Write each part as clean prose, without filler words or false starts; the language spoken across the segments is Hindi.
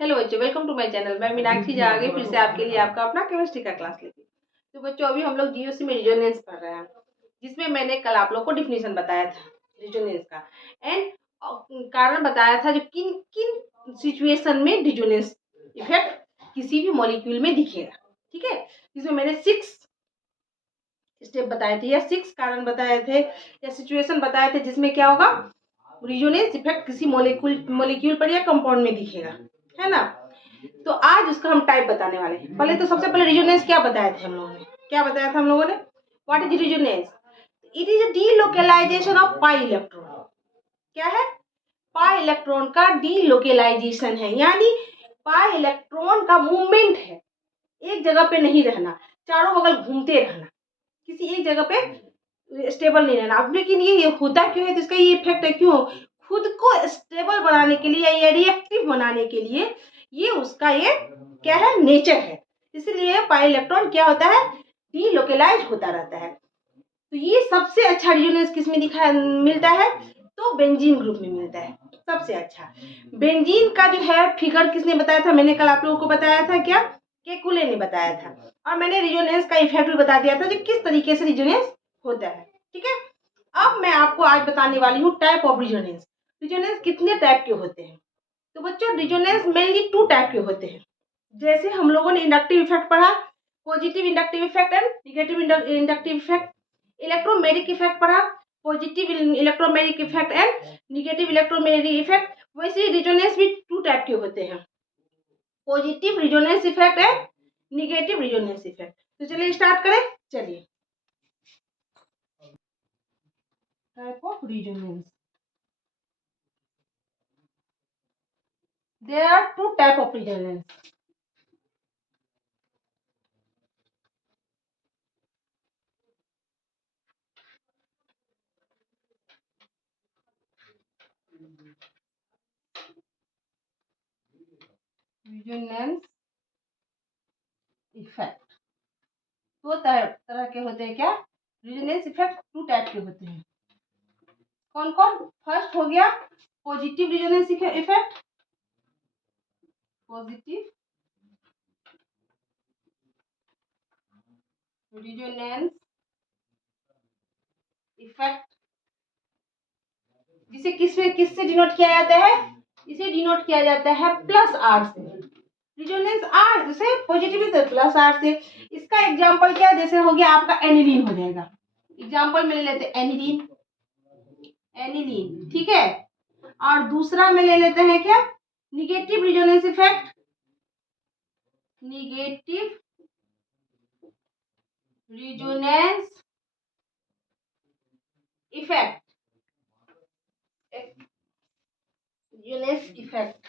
हेलो बच्चों, वेलकम टू माय चैनल। मैं मीनाक्षी जा गई फिर से आपके लिए आपका अपना केमिस्ट्री का क्लास लेके। तो बच्चों, अभी हम लोग जीओसी में रिजोनेंस पढ़ रहे हैं, जिसमें मैंने कल आप लोग को डिफिनीशन बताया था रिजोनेंस का एंड कारण बताया था जो किन किन सिचुएशन में रिजोनेंस इफेक्ट किसी भी मॉलिक्यूल में दिखेगा। ठीक है, जिसमें मैंने 6 स्टेप बताए थे या 6 कारण बताए थे या सिचुएशन बताए थे जिसमें क्या होगा, रिजोनेंस इफेक्ट किसी मॉलिक्यूल पर या कंपाउंड में दिखेगा, है ना। तो आज उसका हम टाइप बताने वाले हैं। पहले तो सबसे पहले रिजोनेंस क्या बताया था हम लोगों ने, what is resonance? It is a delocalisation of pi electron. क्या है? पाई इलेक्ट्रॉन का डीलोकेलाइजेशन है, यानी पाई इलेक्ट्रॉन का मूवमेंट है, एक जगह पे नहीं रहना, चारों बगल घूमते रहना, किसी एक जगह पे स्टेबल नहीं रहना। अब लेकिन ये होता क्यों है, तो इसका ये इफेक्ट है क्यों, खुद को स्टेबल बनाने के लिए या रिएक्टिव बनाने के लिए ये उसका ये क्या है, नेचर है। इसलिए पाई इलेक्ट्रॉन क्या होता है, डीलोकेलाइज होता रहता है। तो ये सबसे अच्छा रिजोनेंस किस में दिखा मिलता है, तो बेंजीन ग्रुप में मिलता है सबसे अच्छा। बेंजीन का जो है फिगर किसने बताया था, मैंने कल आप लोगों को बताया था, क्या केकुले ने बताया था। और मैंने रिजोनेंस का इफेक्ट भी बता दिया था जो किस तरीके से रिजोनेंस होता है। ठीक है, अब मैं आपको आज बताने वाली हूँ टाइप ऑफ रिजोनेंस। रिजोनेंस कितने टाइप के होते हैं? तो बच्चों, रिजोनेंस मेनली 2 टाइप के होते हैं। जैसे हम लोगों ने इंडक्टिव इफेक्ट पढ़ा, positive inductive effect and negative inductive effect. Electromeric effect पढ़ा, positive electromeric effect and negative electromeric effect. वैसे रिजोनेंस भी 2 टाइप के होते हैं, positive resonance effect and negative resonance effect. तो चलिए स्टार्ट करें। चलिए, type of resonance, there are 2 type of resonance. Resonance effect 2 तरह के होते हैं। क्या? रिजोनेंस इफेक्ट 2 टाइप के होते हैं। कौन कौन? फर्स्ट हो गया positive resonance effect, positive resonance effect, जिसे किससे डिनोट किया जाता है, इसे डिनोट किया जाता है प्लस आर से। रिजोनेंस आर जैसे पॉजिटिव है तो प्लस आर से। इसका एग्जांपल क्या, जैसे हो गया आपका एनिलीन हो जाएगा। एग्जांपल में ले लेते हैं एनिलीन, एनिलीन, ठीक है। और दूसरा में ले लेते हैं क्या, negative resonance effect, negative resonance effect, resonance effect,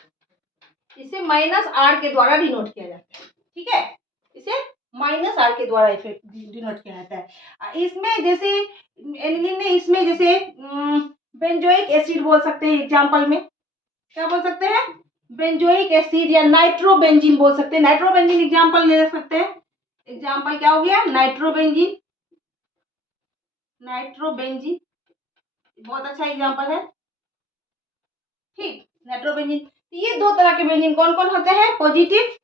इसे माइनस आर के द्वारा डिनोट किया जाता है। ठीक है, इसे माइनस आर के द्वारा इफेक्ट डिनोट किया जाता है। इसमें जैसे एनिलीन ने, इसमें जैसे बेंजोइक एसिड बोल सकते हैं एग्जांपल में, क्या बोल सकते हैं, बेंजोइक एसिड या नाइट्रोबेंजीन बोल सकते हैं। नाइट्रोबेंजीन एग्जांपल ले सकते हैं। एग्जांपल क्या हो गया, नाइट्रोबेंजीन, नाइट्रोबेंजीन बहुत अच्छा एग्जांपल है। ठीक, नाइट्रोबेंजीन। ये 2 तरह के बेंजीन कौन कौन होते हैं, positive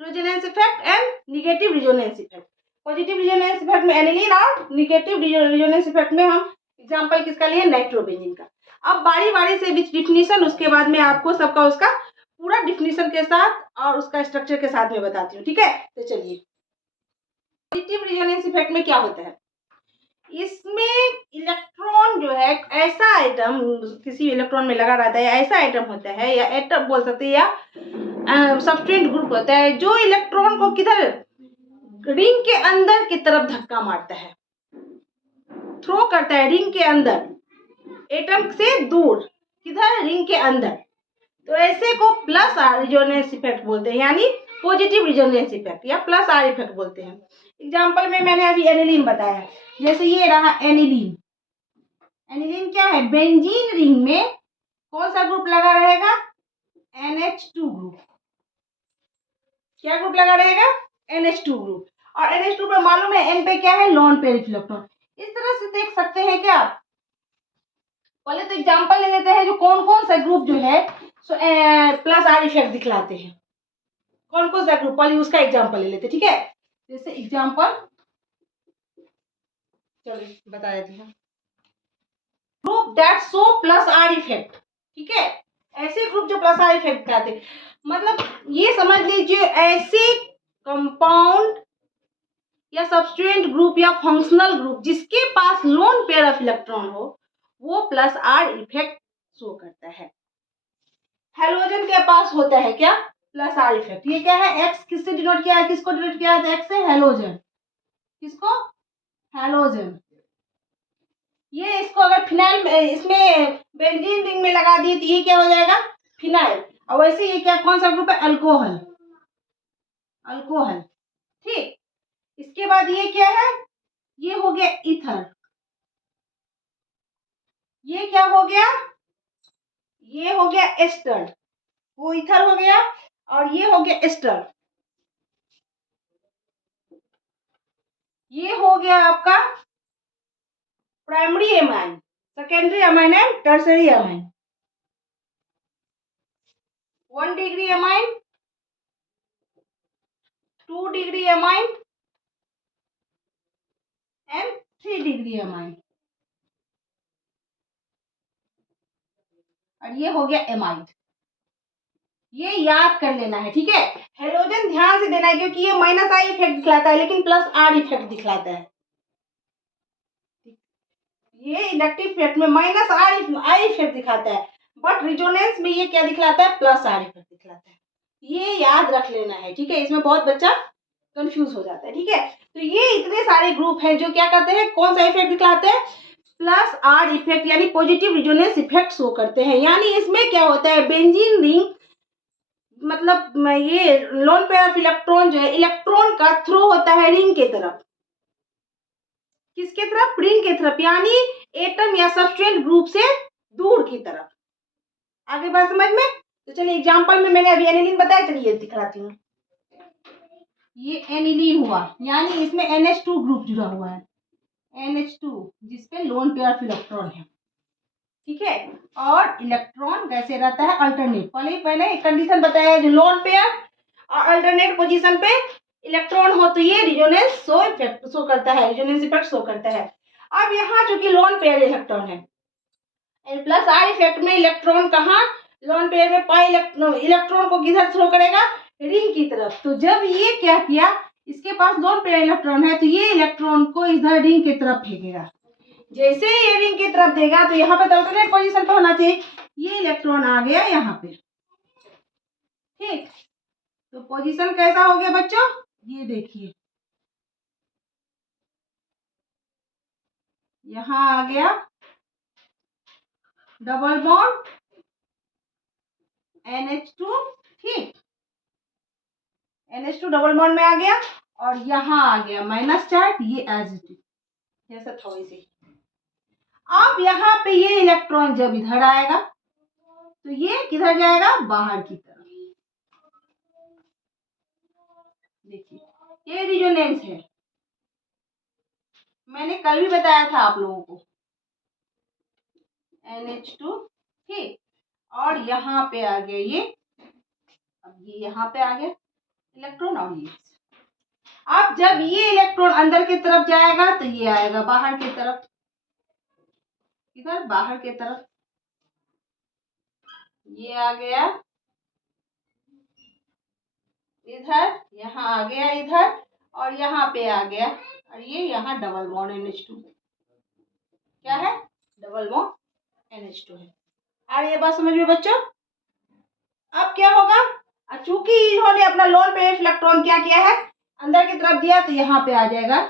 resonance effect and negative resonance effect. Positive resonance effect में एनिलीन और निगेटिव रिजोनेंस इफेक्ट में हम एग्जांपल किसका लिए, नाइट्रोबेंजीन का। अब बारी बारी से विच डिफिनीशन, उसके बाद में आपको सबका उसका पूरा डिफिनीशन के साथ और उसका स्ट्रक्चर के साथ में बताती हूँ। ठीक है, तो चलिए, पॉजिटिव रिजोनेंस इफेक्ट में क्या होता है, इसमें इलेक्ट्रॉन जो है ऐसा आइटम किसी इलेक्ट्रॉन में लगा रहता है, ऐसा आइटम होता है या एटम बोल सकते हैं या सब्सटेंट ग्रुप होता है जो इलेक्ट्रॉन को किधर, रिंग के अंदर की तरफ धक्का मारता है, थ्रो करता है रिंग के अंदर, एटम से दूर, किधर, रिंग के अंदर। तो ऐसे को प्लस आर रिजोनेंस इफेक्ट बोलते हैं, यानी पॉजिटिव रिजोनेंस इफेक्ट या प्लस आर इफेक्ट बोलते हैं। एग्जांपल में मैंने अभी एनिलीन बताया, जैसे ये रहा एनिलीन। एनिलीन क्या है, बेंजीन रिंग में कौन सा ग्रुप लगा रहेगा, NH2 ग्रुप। क्या ग्रुप लगा रहेगा, NH2 ग्रुप। और NH2 पे मालूम है N पे क्या है, लॉन पेयर इलेक्ट्रॉन। इस तरह से देख सकते हैं क्या आप। पहले तो एग्जांपल ले लेते हैं जो कौन कौन सा ग्रुप जो है प्लस आर इफेक्ट दिखलाते हैं। कौन कौन सा ग्रुप, पहले उसका एग्जाम्पल ले लेते, ठीक है। जैसे एग्जाम्पल चलिए बता देती हूँ। Group that show plus are effect, ठीक है, ऐसे ग्रुप जो प्लस आर इफेक्ट दिखाते, मतलब ये समझ लीजिए ऐसे कंपाउंड या सब्स्टिट्यूएंट ग्रुप या फंक्शनल ग्रुप जिसके पास लोन पेयर ऑफ इलेक्ट्रॉन हो वो प्लस आर इफेक्ट शो करता है। हेलोजन के पास होता है क्या, प्लस आर इफेक्ट। ये क्या है, एक्स किससे डिनोट किया है, किसको डिनोट किया है, एक्स से हेलोजन, किसको, हेलोजन। ये इसको अगर फिनाइल इसमें बेंजीन रिंग में लगा दिए तो ये क्या हो जाएगा, फिनाइल। और वैसे ये क्या, कौन सा ग्रुप है, अल्कोहल, अल्कोहल, ठीक। इसके बाद ये क्या है, ये हो गया ईथर, ये क्या हो गया, ये हो गया एस्टर, वो ईथर हो गया, और ये हो गया एस्टर, ये हो गया आपका primary amine, secondary amine and tertiary amine. 1 degree amine, 2 degree amine and 3 degree amine, और ये हो गया एमाइड। ये याद कर लेना है, ठीक है। हेलोजन ध्यान से देना है क्योंकि ये माइनस आई इफेक्ट दिखलाता है लेकिन प्लस आर इफेक्ट दिखलाता है। ये इंडक्टिव इफेक्ट में माइनस आर आई इफेक्ट दिखाता है, बट रिजोनेंस में ये क्या दिखलाता है, प्लस आर इफेक्ट दिखलाता है। ये याद रख लेना है, ठीक है, इसमें बहुत बच्चा कंफ्यूज हो जाता है, ठीक है। तो ये इतने सारे ग्रुप हैं जो क्या करते हैं, कौन सा इफेक्ट दिखलाते हैं, प्लस आर इफेक्ट यानी पॉजिटिव रिजोनेंस इफेक्ट शो करते हैं। यानी इसमें क्या होता है, बेंजीन रिंग मतलब ये लोन पेयर ऑफ इलेक्ट्रॉन जो है इलेक्ट्रॉन का थ्रो होता है रिंग के तरफ, किसके तरफ, रिंग के तरफ, यानी एटम या सब्स्टिट्यूएंट ग्रुप से दूर की तरफ। आगे बात समझ में। तो चलिए एग्जांपल में मैंने अभी एनिलीन बताया, चलिए दिखाती हूँ। ये एनिलीन हुआ, यानी इसमें NH2 ग्रुप जुड़ा हुआ है, NH2 जिसपे लोन पेयर ऑफ इलेक्ट्रॉन है, ठीक है। और इलेक्ट्रॉन कैसे रहता है, अल्टरनेट। पहले मैंने एक कंडीशन बताया जो लोन पेयर और अल्टरनेट पोजीशन पे इलेक्ट्रॉन हो तो ये रिजोनेंस शो इफेक्ट शो करता है, रिजोनेंस इफेक्ट शो करता है। अब यहाँ चूंकि लोन पेयर इलेक्ट्रॉन है, प्लस आर इफेक्ट में इलेक्ट्रॉन कहाँ, लोन पेयर में पाई इलेक्ट्रॉन को किधर थ्रो करेगा, रिंग की तरफ। तो जब ये क्या किया, इसके पास लोन पेयर इलेक्ट्रॉन है तो ये इलेक्ट्रॉन को इधर रिंग की तरफ फेंकेगा। जैसे ये रिंग की तरफ देगा तो यहाँ पे तो अल्टरनेट पोजीशन पे होना चाहिए, ये इलेक्ट्रॉन आ गया यहाँ पे, ठीक। तो पोजीशन कैसा हो गया बच्चों, ये देखिए यहाँ आ गया डबल बॉन्ड NH2, ठीक, NH2 डबल बॉन्ड में आ गया, और यहाँ आ गया माइनस चार्ज, ये एज इट इज जैसा था वैसे। अब यहाँ पे ये इलेक्ट्रॉन जब इधर आएगा तो ये किधर जाएगा, बाहर की तरफ। देखिए ये रिजोनेंस है, मैंने कल भी बताया था आप लोगों को, NH2, ठीक। और यहाँ पे आ गया ये, अब ये यहाँ पे आ गया इलेक्ट्रॉन, और ये अब जब ये इलेक्ट्रॉन अंदर की तरफ जाएगा तो ये आएगा बाहर की तरफ, इधर बाहर की तरफ, ये आ गया इधर, यहाँ आ गया इधर, और यहाँ पे आ गया, और ये यहाँ डबल बॉन्ड NH2, क्या है, डबल बॉन्ड NH2 है। और ये बात समझ में बच्चों। अब क्या होगा, चूंकि इन्होंने अपना लोन पेयर इलेक्ट्रॉन क्या किया है, अंदर की तरफ दिया, तो यहाँ पे आ जाएगा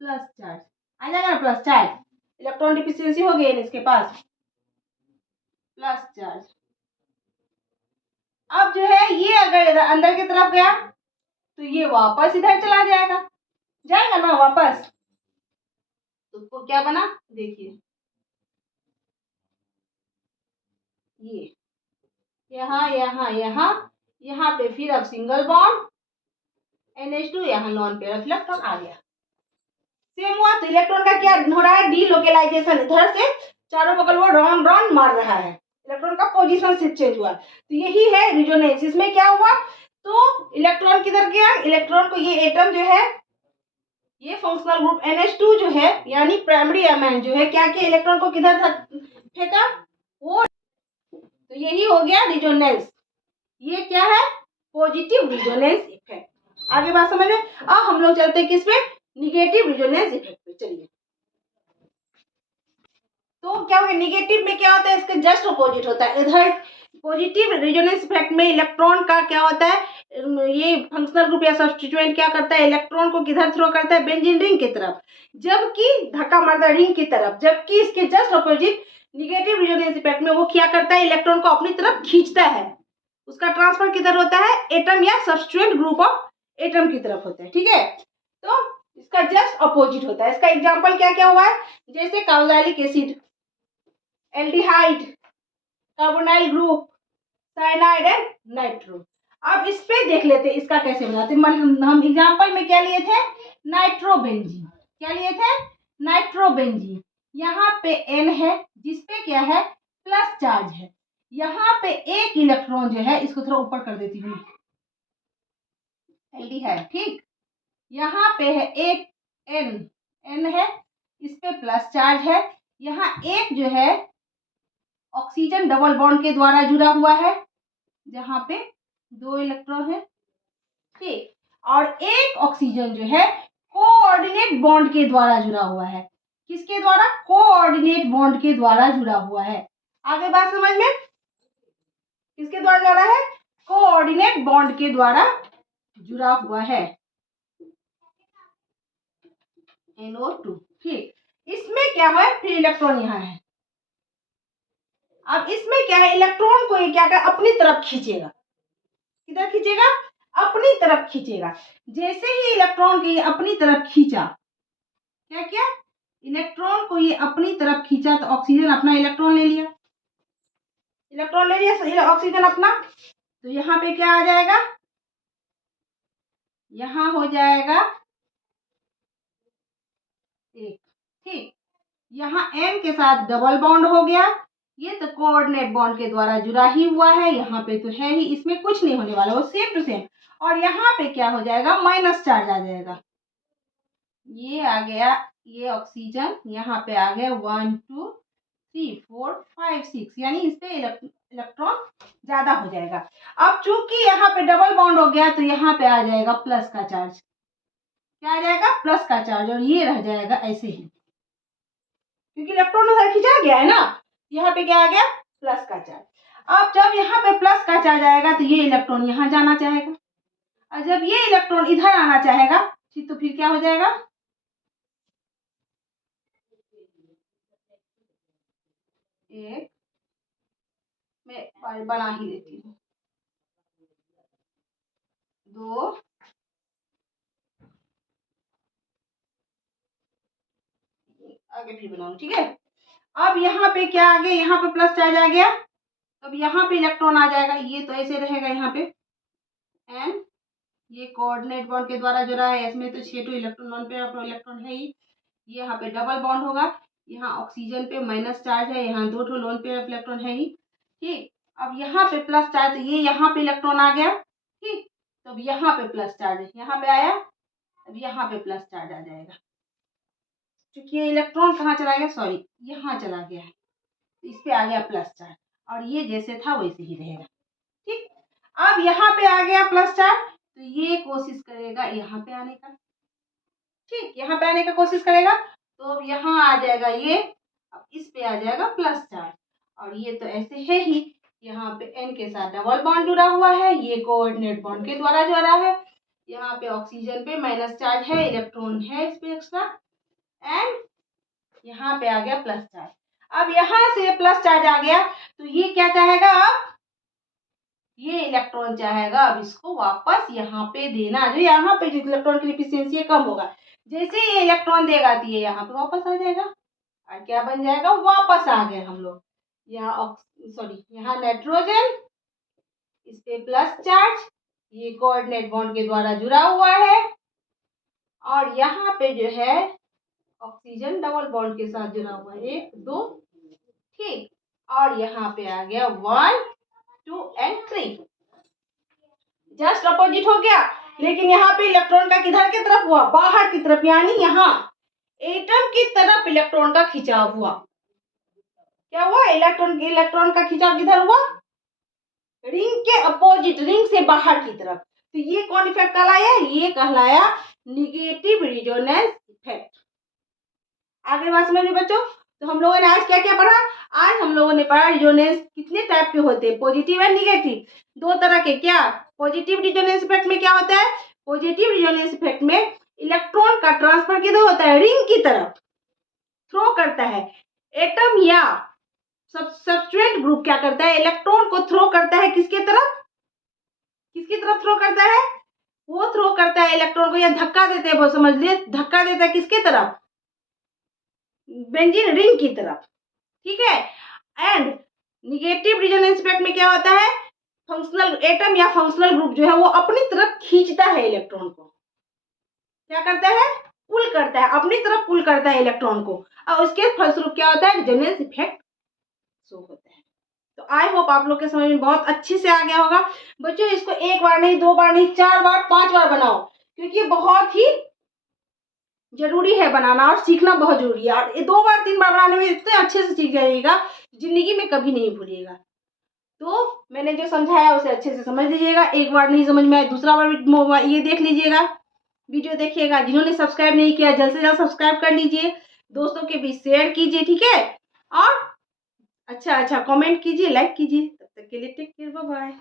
प्लस चार्ज, आ जाएगा ना प्लस चार्ज, इलेक्ट्रॉन डिफिशियंसी हो गई इसके पास, प्लस चार्ज। अब जो है ये अगर अंदर की तरफ गया तो ये वापस इधर चला जाएगा, जाएगा ना वापस, तो क्या बना, देखिए ये यहाँ यहाँ यहाँ यहाँ पे फिर अब सिंगल बॉन्ड NH2, यहाँ नॉन पेयर ऑफ इलेक्ट्रॉन आ गया। सेम हुआ, तो इलेक्ट्रॉन का क्या हो रहा है, डीलोकेलाइजेशन, इधर से चारों बगल वो राउंड राउंड मार रहा है, इलेक्ट्रॉन का पोजीशन शिफ्ट चेंज हुआ। तो यही है रिजोनेंस। इसमें क्या हुआ, तो इलेक्ट्रॉन किधर गया, इलेक्ट्रॉन को ये एटम जो है, ये फंक्शनल ग्रुप NH2 जो है यानी प्राइमरी अमाइन जो है, क्या किया, इलेक्ट्रॉन को किधर फेंका, वो, तो यही हो गया रिजोनेंस। ये क्या है, पॉजिटिव रिजोनेंस इफेक्ट। आगे बात समझ में। अब हम लोग चलते हैं किस पे, निगेटिव रिजोनेंस इफेक्ट पे। चलिए, तो क्या होगा, निगेटिव में क्या होता है, इसके जस्ट अपोजिट होता है। इधर पॉजिटिव रिजोनेंस इफेक्ट में इलेक्ट्रॉन का क्या होता है, ये फंक्शनल ग्रुप या सब्स्टिट्यूएंट क्या करता है, इलेक्ट्रॉन को किधर थ्रो करता है, बेंजीन रिंग की तरफ, जबकि धक्का मारता है रिंग की तरफ। जबकि इसके just opposite negative resonance effect में वो क्या करता है, इलेक्ट्रॉन को अपनी तरफ खींचता है। उसका ट्रांसफर किधर होता है, एटम या सब्स्टिट्यूएंट ग्रुप ऑफ एटम की तरफ होता है। ठीक है, तो इसका जस्ट अपोजिट होता है। इसका एग्जाम्पल क्या क्या हुआ है, जैसे carboxylic acid, aldehyde, carbonyl group, cyanide and nitro. अब इस पे देख लेते हैं इसका कैसे बनाते हैं। हम एग्जांपल में क्या लिए थे, नाइट्रोबेंजीन। क्या लिए थे, नाइट्रोबेंजीन। यहाँ पे N है जिसपे क्या है, प्लस चार्ज है। यहाँ पे एक इलेक्ट्रॉन जो है, इसको थोड़ा ऊपर कर देती हूँ, एल्डिहाइड, ठीक। यहाँ पे है एक N है, इस पे प्लस चार्ज है। यहाँ एक जो है ऑक्सीजन डबल बॉन्ड के द्वारा जुड़ा हुआ है, जहाँ पे 2 इलेक्ट्रॉन है, ठीक। और एक ऑक्सीजन जो है कोऑर्डिनेट बॉन्ड के द्वारा जुड़ा हुआ है। किसके द्वारा, कोऑर्डिनेट बॉन्ड के द्वारा जुड़ा हुआ है। आगे बात समझ में, किसके द्वारा जुड़ा है, कोऑर्डिनेट बॉन्ड के द्वारा जुड़ा हुआ है, NO2, ठीक। इसमें क्या है, फिर इलेक्ट्रॉन यहाँ है। अब इसमें क्या है, इलेक्ट्रॉन को ये क्या कर अपनी तरफ खींचेगा। किधर खींचेगा, अपनी तरफ खींचेगा। जैसे ही इलेक्ट्रॉन को ये अपनी तरफ खींचा, क्या किया, इलेक्ट्रॉन को ये अपनी तरफ खींचा, तो ऑक्सीजन अपना इलेक्ट्रॉन ले लिया, इलेक्ट्रॉन ले लिया ऑक्सीजन अपना। तो यहाँ पे क्या आ जाएगा, यहाँ हो जाएगा एक, ठीक। यहाँ N के साथ डबल बॉन्ड हो गया, ये तो कोऑर्डिनेट बॉन्ड के द्वारा जुड़ा ही हुआ है। यहाँ पे तो है ही, इसमें कुछ नहीं होने वाला, वो सेम टू सेम। और यहाँ पे क्या हो जाएगा, माइनस चार्ज आ जाएगा। ये आ गया, ये ऑक्सीजन यहाँ पे आ गया 1 2 3 4 5 6, यानी इस पे इलेक्ट्रॉन ज्यादा हो जाएगा। अब चूंकि यहाँ पे डबल बॉन्ड हो गया, तो यहाँ पे आ जाएगा प्लस का चार्ज। क्या आ जाएगा, प्लस का चार्ज, और ये रह जाएगा ऐसे ही, क्योंकि इलेक्ट्रॉन उधर खींचा गया है ना। यहाँ पे क्या आ गया, प्लस का चार्ज। अब जब यहाँ पे प्लस का चार्ज आएगा, तो ये इलेक्ट्रॉन यहाँ जाना चाहेगा, और जब ये इलेक्ट्रॉन इधर आना चाहेगा, तो फिर क्या हो जाएगा, एक मैं बना ही देती हूँ, 2, आगे फिर बनाऊँ, ठीक है। अब यहाँ पे क्या आ गया, यहाँ पे प्लस चार्ज आ गया, अब यहाँ पे इलेक्ट्रॉन आ जाएगा। ये तो ऐसे रहेगा, यहाँ पे N, ये कोऑर्डिनेट बॉन्ड के द्वारा जुड़ा है, इसमें तो 6 इलेक्ट्रॉन, नॉन पेयर इलेक्ट्रॉन है ही। ये यहाँ पे डबल बॉन्ड होगा, यहाँ ऑक्सीजन पे माइनस चार्ज है, यहाँ 2 लोन पेयर इलेक्ट्रॉन है ही, ठीक। अब यहाँ पे प्लस चार्ज, तो ये यहाँ पे इलेक्ट्रॉन आ गया, ठीक। तो अब यहाँ पे प्लस चार्ज है, यहाँ पे आया, अब यहाँ पे प्लस चार्ज आ जाएगा, क्योंकि ये इलेक्ट्रॉन कहाँ चला गया, सॉरी यहाँ चला गया है, तो इस पे आ गया प्लस चार्ज, और ये जैसे था वैसे ही रहेगा, ठीक। अब यहाँ पे आ गया प्लस चार्ज, तो ये कोशिश करेगा यहाँ पे आने का, ठीक, यहाँ पे आने का कोशिश करेगा, तो अब यहाँ आ जाएगा ये, अब इस पे आ जाएगा प्लस चार्ज, और ये तो ऐसे है ही, यहाँ पे N के साथ डबल बॉन्ड जुड़ा हुआ है, ये कोऑर्डिनेट बॉन्ड के द्वारा जुड़ा है। यहाँ पे ऑक्सीजन पे माइनस चार्ज है, इलेक्ट्रॉन है इस पे एक्स्ट्रा, एंड यहाँ पे आ गया प्लस चार्ज। अब यहाँ से प्लस चार्ज आ गया, तो ये क्या चाहेगा, अब ये इलेक्ट्रॉन चाहेगा अब इसको वापस यहाँ पे देना, जो यहाँ पे जो इलेक्ट्रॉन की एफिशिएंसी कम होगा, जैसे ये इलेक्ट्रॉन देगा तो ये यहाँ पे वापस आ जाएगा, और क्या बन जाएगा, वापस आ गए हम लोग यहाँ, सॉरी यहाँ नाइट्रोजन, इस पे प्लस चार्ज, ये कोऑर्डिनेट बॉन्ड के द्वारा जुड़ा हुआ है, और यहाँ पे जो है ऑक्सीजन डबल बॉन्ड के साथ जुड़ा हुआ है, 1 2, ठीक। और यहाँ पे आ गया 1 2 एंड 3, जस्ट अपोजिट हो गया। लेकिन यहाँ पे इलेक्ट्रॉन का किधर की तरफ हुआ, बाहर की तरफ, यानी यहाँ एटम की तरफ इलेक्ट्रॉन का खिंचाव हुआ। क्या हुआ, इलेक्ट्रॉन का खिंचाव किधर हुआ, रिंग के अपोजिट, रिंग से बाहर की तरफ। तो ये कौन इफेक्ट कहलाया, ये कहलाया निगेटिव रिजोनेंस इफेक्ट। आगे बात समझ में बच्चों। तो हम लोगों ने आज क्या क्या पढ़ा, आज हम लोगों ने पढ़ा रिजोनेंस कितने टाइप के होते हैं, पॉजिटिव एंड निगेटिव, दो तरह के। क्या पॉजिटिव रिजोनेंस इफेक्ट में क्या होता है, पॉजिटिव रिजोनेंस इफेक्ट में इलेक्ट्रॉन का ट्रांसफर किधर होता है, रिंग की तरफ थ्रो करता है। एटम या सब्सट्रेट ग्रुप क्या करता है, इलेक्ट्रॉन को थ्रो करता है किसके तरफ, किसकी तरफ थ्रो करता है, वो थ्रो करता है इलेक्ट्रॉन को, या धक्का देते हैं, वो समझ लिए, धक्का देता है किसके तरफ, बेंजीन रिंग की तरफ। ठीक है। एंड निगेटिव रिजोनेंस इफेक्ट में क्या होता है, फंक्शनल एटम या फंक्शनल ग्रुप जो है वो अपनी तरफ खींचता है इलेक्ट्रॉन को, क्या करता है, पुल करता है, अपनी तरफ पुल करता है इलेक्ट्रॉन को, और उसके फलस्वरूप क्या होता है, रिजोनेंस इफेक्ट शो होता है। तो आई होप आप लोग के समझ में बहुत अच्छे से आ गया होगा बच्चों। इसको एक बार नहीं, दो बार नहीं, 4 बार 5 बार बनाओ, क्योंकि बहुत ही जरूरी है बनाना, और सीखना बहुत जरूरी है। और 2 बार 3 बार बनाने में इतने अच्छे से सीख जाइएगा, जिंदगी में कभी नहीं भूलिएगा। तो मैंने जो समझाया उसे अच्छे से समझ लीजिएगा। एक बार नहीं समझ में आए, दूसरा बार ये देख लीजिएगा, वीडियो देखिएगा। जिन्होंने सब्सक्राइब नहीं किया जल्द से जल्द सब्सक्राइब कर लीजिए, दोस्तों के बीच शेयर कीजिए, ठीक है। और अच्छा कमेंट कीजिए, लाइक कीजिए। तब तक के लिए टेक केयर, बाय बाय।